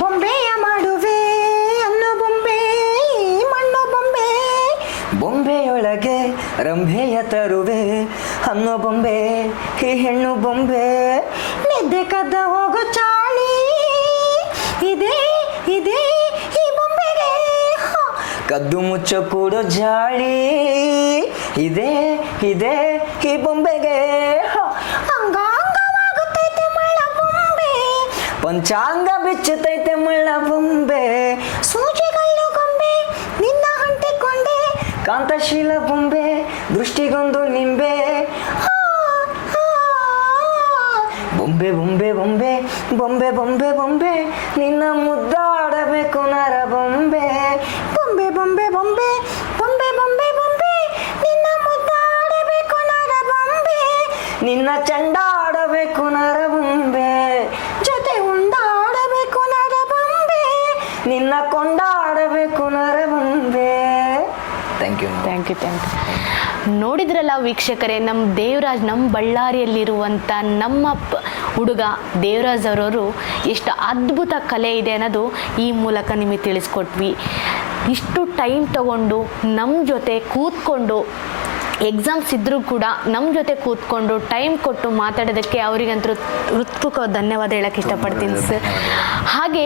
ಬೊಂಬೆಯ ಮಾಡುವೆ ಅನ್ನೋ ಬೊಂಬೆ, ಮಣ್ಣು ಬೊಂಬೆ. ಬೊಂಬೆಯೊಳಗೆ ರಂಭೆಯ ತರುವೆ ಅನ್ನೋ ಬೊಂಬೆ, ಈ ಹೆಣ್ಣು ಬೊಂಬೆ. ನಿದ್ದೆ ಕದ್ದ ಹೋಗೋ ಚಾಳಿ ಇದೆ ಈ ಬೊಂಬೆಗೆ. ಕದ್ದು ಮುಚ್ಚ ಕೂಡೋ ಜಾಳಿ ಇದೆ ಈ ಬೊಂಬೆಗೆ. ಅಂಗಾಂಗವಾಗುತ್ತೈತೆ ಮಳ್ಳ ಬೊಂಬೆ, ಪಂಚಾಂಗ ಬಿಚ್ಚುತ್ತೈತೆ ಮಳ್ಳ ಬೊಂಬೆ. ಸೂಜಿಗಲ್ಲು ಗೊಂಬೆ ನಿನ್ನ ಅಂಟಿಕೊಂಡೆ ಮಾಟಶೀಲ ಬೊಂಬೆ ದೃಷ್ಟಿಗೊಂದು ನಿಂಬೆ ಬೊಂಬೆ ಬೊಂಬೆ ಬೊಂಬೆ ಬೊಂಬೆ ಬೊಂಬೆ ಬೊಂಬೆ ನಿನ್ನ ಮುದ್ದಾಡಬೇಕು ನರ ಬೊಂಬೆ ಬೊಂಬೆ ಬೊಂಬೆ ಬೊಂಬೆ ಬೊಂಬೆ ಬೊಂಬೆ ಬೊಂಬೆ ನಿನ್ನ ಮುದ್ದಾಡಬೇಕು ನರ ಬೊಂಬೆ ನಿನ್ನ ಚಂಡಾಡಬೇಕು ನರ ಬೊಂಬೆ ಜೊತೆ ಉಂಡಾಡಬೇಕು ನರ ಬೊಂಬೆ ನಿನ್ನ ಕೊಂಡಾಡಬೇಕು ನರ ಬೊಂಬೆ. Thank you. ಥ್ಯಾಂಕ್ ಯು ನೋಡಿದ್ರಲ್ಲ ವೀಕ್ಷಕರೇ, ನಮ್ಮ ದೇವರಾಜ್, ನಮ್ಮ ಬಳ್ಳಾರಿಯಲ್ಲಿರುವಂಥ ನಮ್ಮ ಹುಡುಗ ದೇವರಾಜ್ ಅವರವರು ಎಷ್ಟು ಅದ್ಭುತ ಕಲೆ ಇದೆ ಅನ್ನೋದು ಈ ಮೂಲಕ ನಿಮಗೆ ತಿಳಿಸ್ಕೊಟ್ವಿ. ಇಷ್ಟು ಟೈಮ್ ತಗೊಂಡು ನಮ್ಮ ಜೊತೆ ಕೂತ್ಕೊಂಡು, ಎಕ್ಸಾಮ್ಸ್ ಇದ್ದರೂ ಕೂಡ ನಮ್ಮ ಜೊತೆ ಕೂತ್ಕೊಂಡು ಟೈಮ್ ಕೊಟ್ಟು ಮಾತಾಡೋದಕ್ಕೆ ಅವರಿಗಂತೂ ಹೃತ್ಪೂರ್ವಕ ಧನ್ಯವಾದ ಹೇಳಕ್ಕೆ ಇಷ್ಟಪಡ್ತೀನಿ ಸರ್. ಹಾಗೆ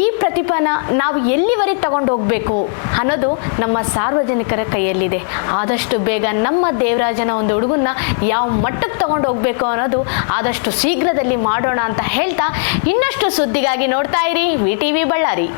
ಈ ಪ್ರತಿಭಾನ ನಾವು ಎಲ್ಲಿವರೆಗೆ ತಗೊಂಡು ಹೋಗಬೇಕು ಅನ್ನೋದು ನಮ್ಮ ಸಾರ್ವಜನಿಕರ ಕೈಯಲ್ಲಿದೆ. ಆದಷ್ಟು ಬೇಗ ನಮ್ಮ ದೇವರಾಜನ ಒಂದು ಹುಡುಗನ್ನ ಯಾವ ಮಟ್ಟಕ್ಕೆ ತಗೊಂಡು ಹೋಗಬೇಕು ಅನ್ನೋದು ಆದಷ್ಟು ಶೀಘ್ರದಲ್ಲಿ ಮಾಡೋಣ ಅಂತ ಹೇಳ್ತಾ, ಇನ್ನಷ್ಟು ಸುದ್ದಿಗಾಗಿ ನೋಡ್ತಾ ಇರಿ VTV ಬಳ್ಳಾರಿ.